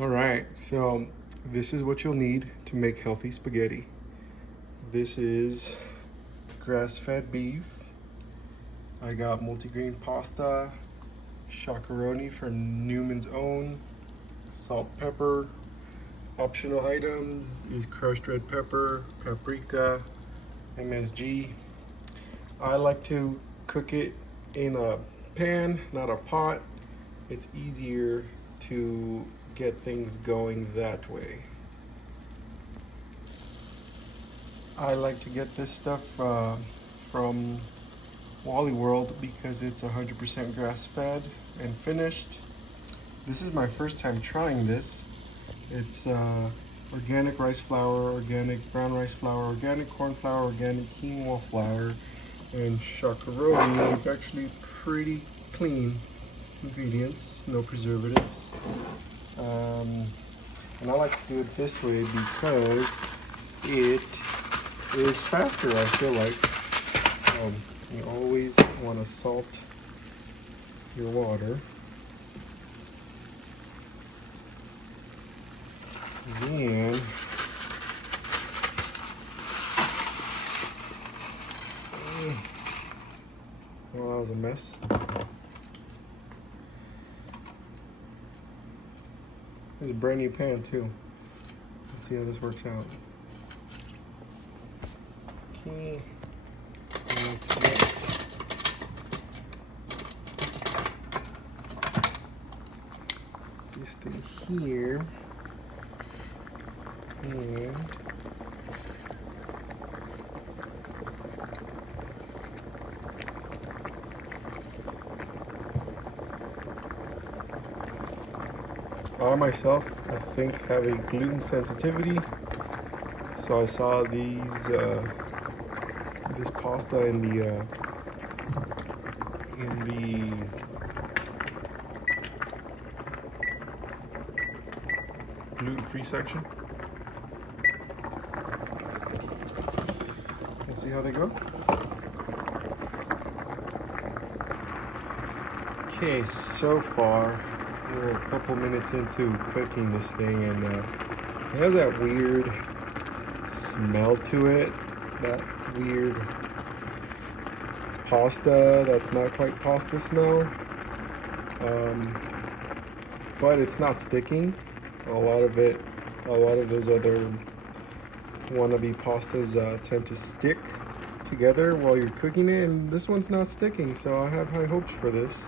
All right, so this is what you'll need to make healthy spaghetti. This is grass-fed beef. I got multigrain pasta, shakaroni from Newman's Own, salt, pepper. Optional items is crushed red pepper, paprika, MSG. I like to cook it in a pan, not a pot. It's easier to get things going that way. I like to get this stuff from Wally World because it's 100% grass fed and finished. This is my first time trying this. It's organic rice flour, organic brown rice flour, organic corn flour, organic quinoa flour, and shakaroni. It's actually pretty clean ingredients, no preservatives. And I like to do it this way because it is faster, I feel like. You always want to salt your water. Then well, that was a mess. There's a brand new pan too. Let's see how this works out. Okay. This thing here. And I myself, I think, have a gluten sensitivity, so I saw this pasta in the gluten-free section. We'll see how they go. Okay, so far we're a couple minutes into cooking this thing, and it has that weird smell to it, that weird pasta that's not quite pasta smell, but it's not sticking. A lot of those other wannabe pastas tend to stick together while you're cooking it, and this one's not sticking, so I have high hopes for this.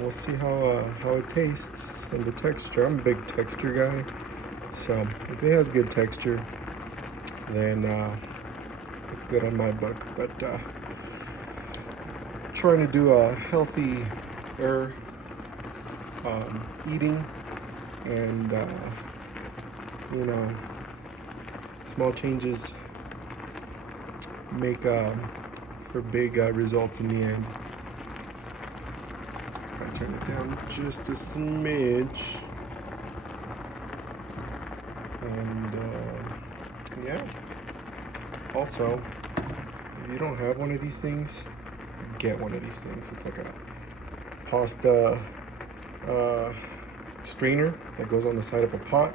We'll see how it tastes and the texture. I'm a big texture guy, so if it has good texture, then it's good on my book. But trying to do a healthy eating, and you know, small changes make for big results in the end. Turn it down just a smidge, and yeah. Also, if you don't have one of these things, get one of these things. It's like a pasta strainer that goes on the side of a pot,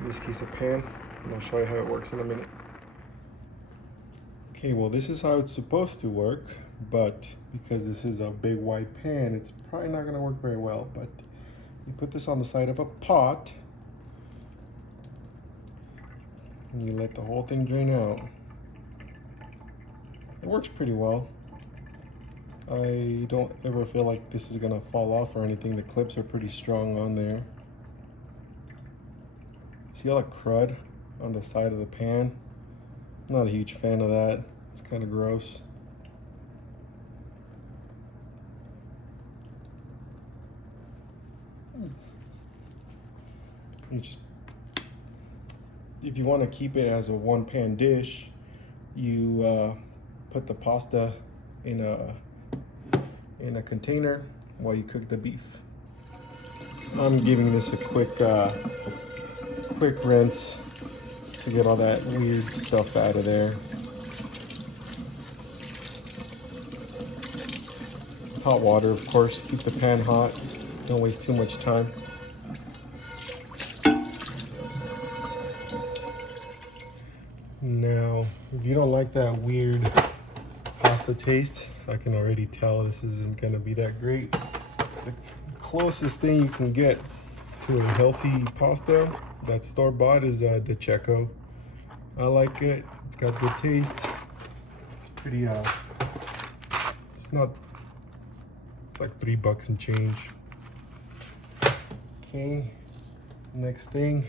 in this case a pan, and I'll show you how it works in a minute. Okay, well, this is how it's supposed to work, but because this is a big wide pan, it's probably not going to work very well. But you put this on the side of a pot and you let the whole thing drain out. It works pretty well. I don't ever feel like this is going to fall off or anything. The clips are pretty strong on there. See all the crud on the side of the pan? I'm not a huge fan of that. It's kind of gross. You just, if you want to keep it as a one-pan dish, you put the pasta in a container while you cook the beef. I'm giving this a quick rinse to get all that weird stuff out of there. Hot water, of course, keep the pan hot. Don't waste too much time. Now, if you don't like that weird pasta taste, I can already tell this isn't gonna be that great. The closest thing you can get to a healthy pasta that's store-bought is De Cecco. I like it. It's got good taste. It's pretty it's not, it's like $3 and change. Okay, next thing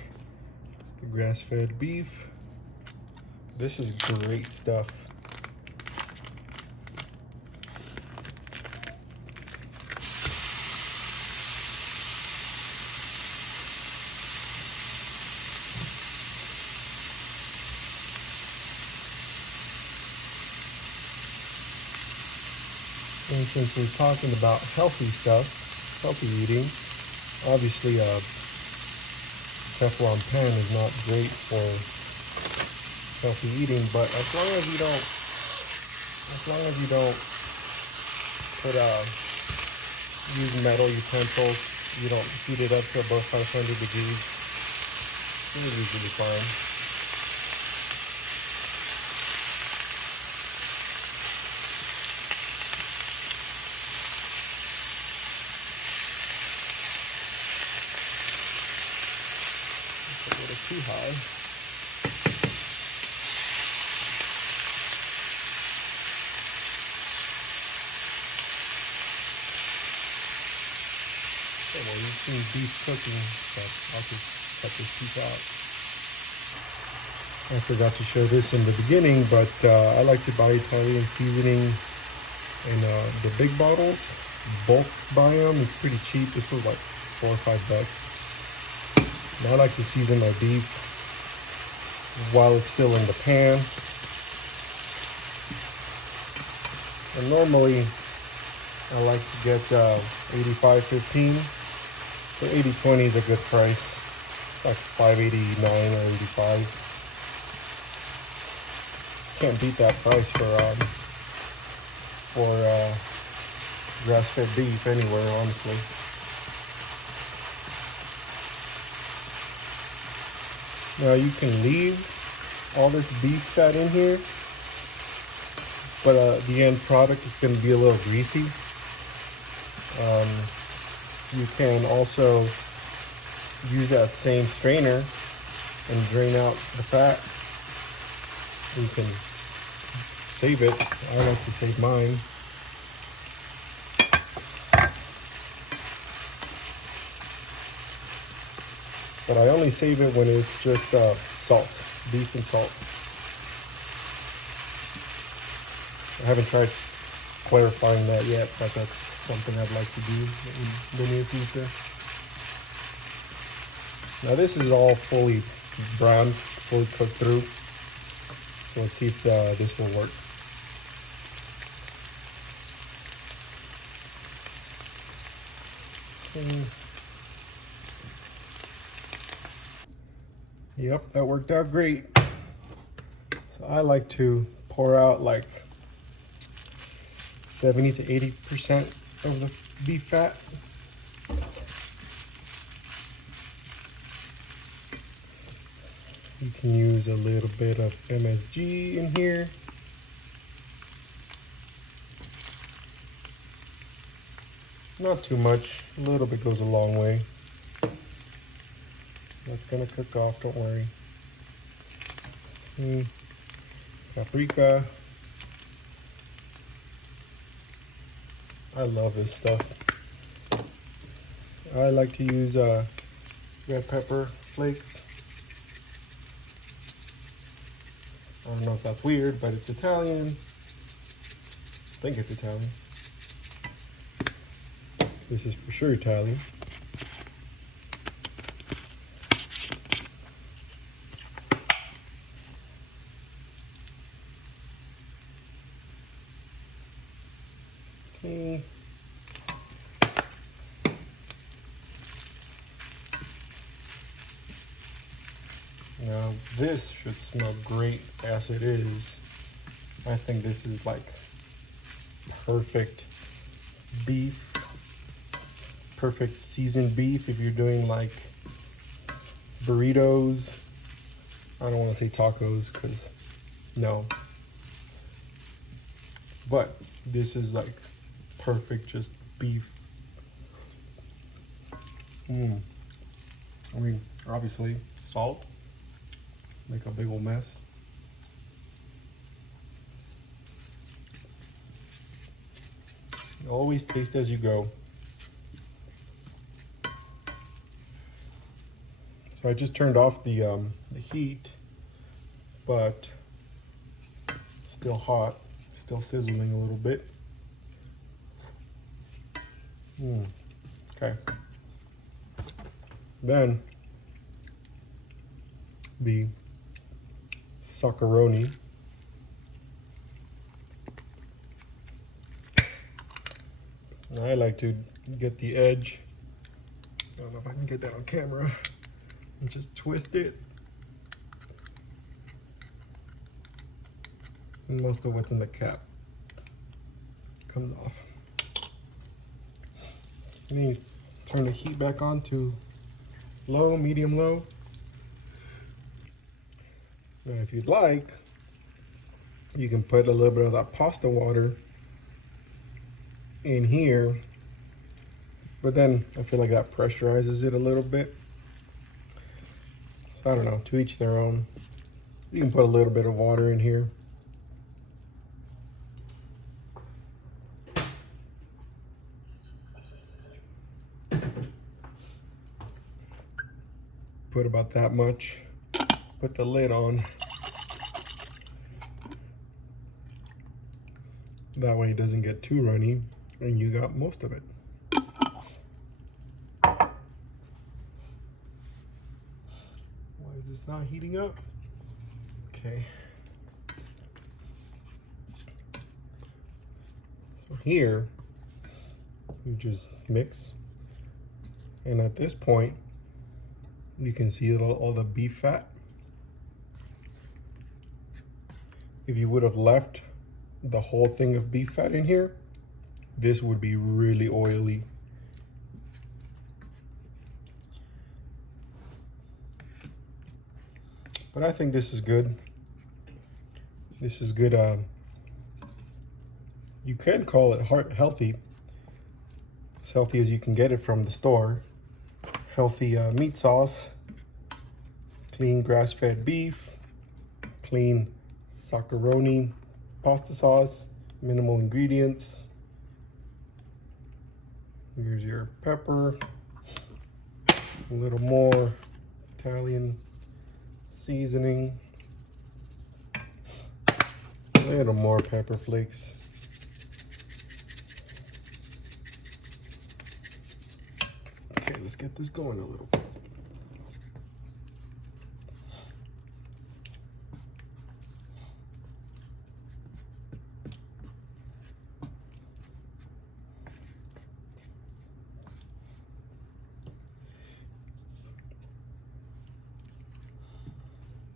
is the grass-fed beef. This is great stuff. And since we're talking about healthy stuff, healthy eating, obviously Teflon pan is not great for healthy eating, but as long as you don't put use metal utensils, you don't heat it up to above 500 degrees, it's usually fine. A little too high. Okay, well, you've seen beef cooking, so I'll just cut this piece out. I forgot to show this in the beginning, but I like to buy Italian seasoning in the big bottles. Bulk buy them. It's pretty cheap. This was like $4 or $5. Now I like to season my beef while it's still in the pan. And normally I like to get 85-15. So 80-20 is a good price. Like $5.89 or 85. Can't beat that price for grass-fed beef anywhere, honestly. Now you can leave all this beef fat in here, but the end product is going to be a little greasy. You can also use that same strainer and drain out the fat. You can save it. I like to save mine. But I only save it when it's just salt, beef and salt. I haven't tried clarifying that yet, but that's something I'd like to do in the near future. Now this is all fully browned, fully cooked through. So let's see if this will work. Yep, that worked out great. So I like to pour out like 70 to 80% of the beef fat. You can use a little bit of MSG in here. Not too much, a little bit goes a long way. That's gonna cook off, don't worry. Paprika. I love this stuff. I like to use red pepper flakes. I don't know if that's weird, but it's Italian. I think it's Italian. This is for sure Italian. Okay. Now this should smell great as it is. I think this is like perfect beef, perfect seasoned beef if you're doing like burritos. I don't want to say tacos because No. But this is like perfect, just beef. I mean, obviously, salt. Make a big old mess. Always taste as you go. So I just turned off the heat, but still hot, still sizzling a little bit. Okay. Then the Soccaroni. I like to get the edge. I don't know if I can get that on camera. And just twist it. And most of what's in the cap comes off. And then you turn the heat back on to low, medium low. Now if you'd like, you can put a little bit of that pasta water in here, but then I feel like that pressurizes it a little bit. So I don't know, to each their own. You can put a little bit of water in here. Put about that much. Put the lid on. That way it doesn't get too runny and you got most of it. Why is this not heating up? Okay. So here, you just mix. And at this point, you can see all the beef fat. If you would have left the whole thing of beef fat in here, this would be really oily. But I think this is good. This is good. You can call it healthy. As healthy as you can get it from the store. Healthy meat sauce, clean grass-fed beef, clean Soccaroni pasta sauce, minimal ingredients. Here's your pepper, a little more Italian seasoning, a little more pepper flakes. Okay, let's get this going a little.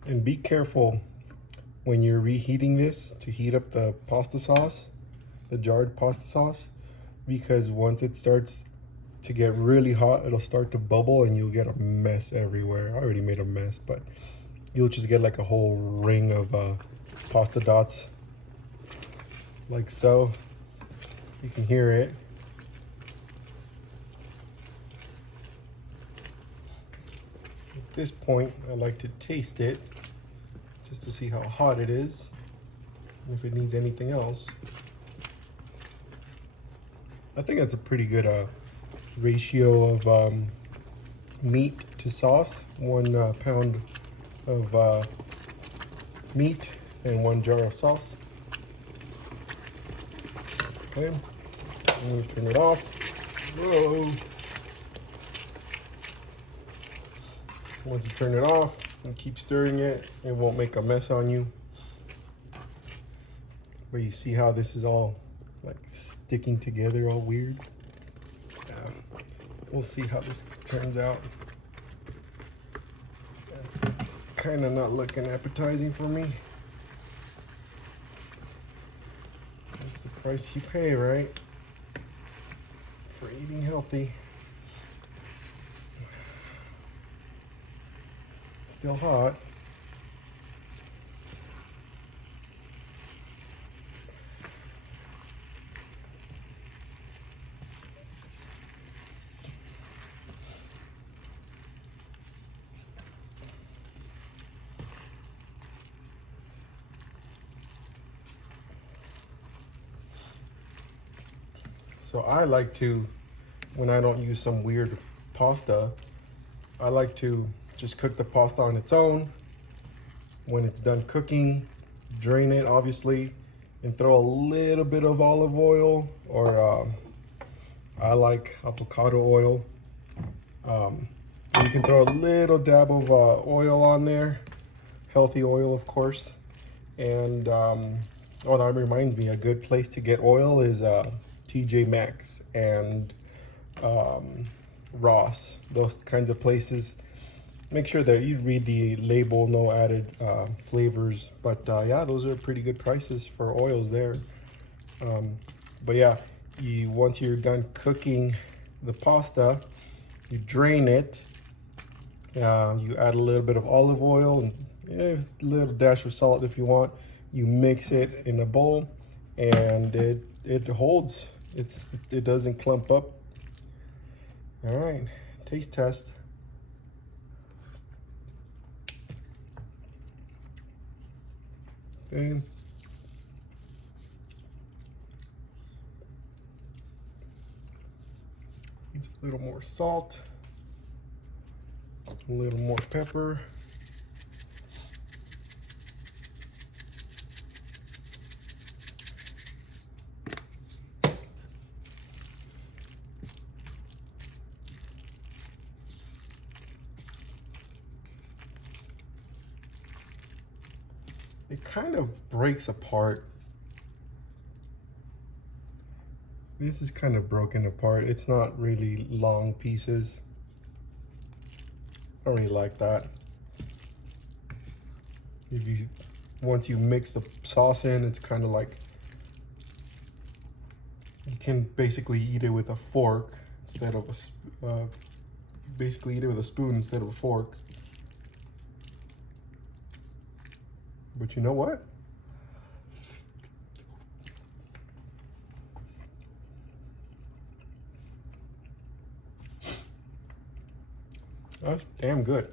And be careful when you're reheating this to heat up the pasta sauce, the jarred pasta sauce, because once it starts to get really hot, it'll start to bubble and you'll get a mess everywhere. I already made a mess, but you'll just get like a whole ring of pasta dots, like so. You can hear it. At this point, I like to taste it just to see how hot it is, and if it needs anything else. I think that's a pretty good ratio of meat to sauce. 1 pound of meat and 1 jar of sauce. Okay, I'm gonna turn it off. Whoa. Once you turn it off and keep stirring it, it won't make a mess on you. But you see how this is all like sticking together all weird? Yeah. We'll see how this turns out. That's kind of not looking appetizing for me. That's the price you pay, right? For eating healthy. Still hot. So I like to, when I don't use some weird pasta, I like to just cook the pasta on its own. When it's done cooking, drain it obviously, and throw a little bit of olive oil, or I like avocado oil. You can throw a little dab of oil on there, healthy oil of course. And oh, that reminds me, a good place to get oil is TJ Maxx and Ross, those kinds of places. Make sure that you read the label, no added flavors. But yeah, those are pretty good prices for oils there. But yeah, once you're done cooking the pasta, you drain it. You add a little bit of olive oil and a little dash of salt if you want. You mix it in a bowl, and it holds. It doesn't clump up. All right, taste test. Okay. Needs a little more salt, a little more pepper. It kind of breaks apart. This is kind of broken apart. It's not really long pieces. I don't really like that. Once you mix the sauce in, it's kind of like, you can basically eat it with a fork instead of basically eat it with a spoon instead of a fork. But you know what? That's damn good.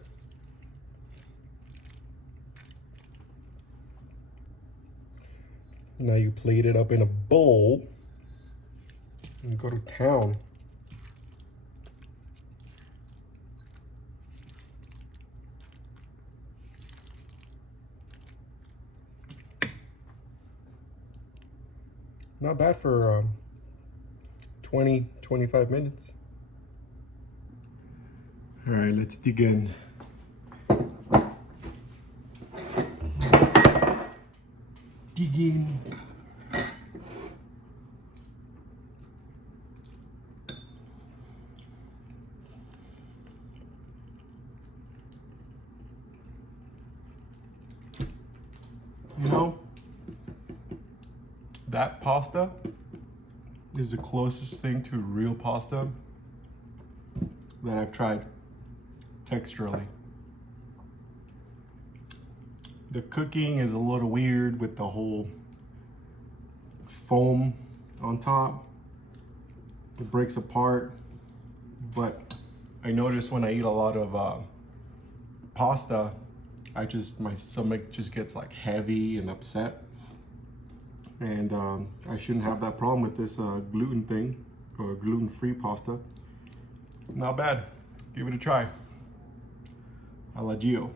Now you plate it up in a bowl and go to town. Not bad for 20-25 minutes. All right, let's dig in. Dig in. You know, that pasta is the closest thing to real pasta that I've tried texturally. The cooking is a little weird with the whole foam on top. It breaks apart, but I notice when I eat a lot of pasta, my stomach just gets like heavy and upset. And I shouldn't have that problem with this gluten thing, or gluten-free pasta. Not bad. Give it a try. Alla Gio.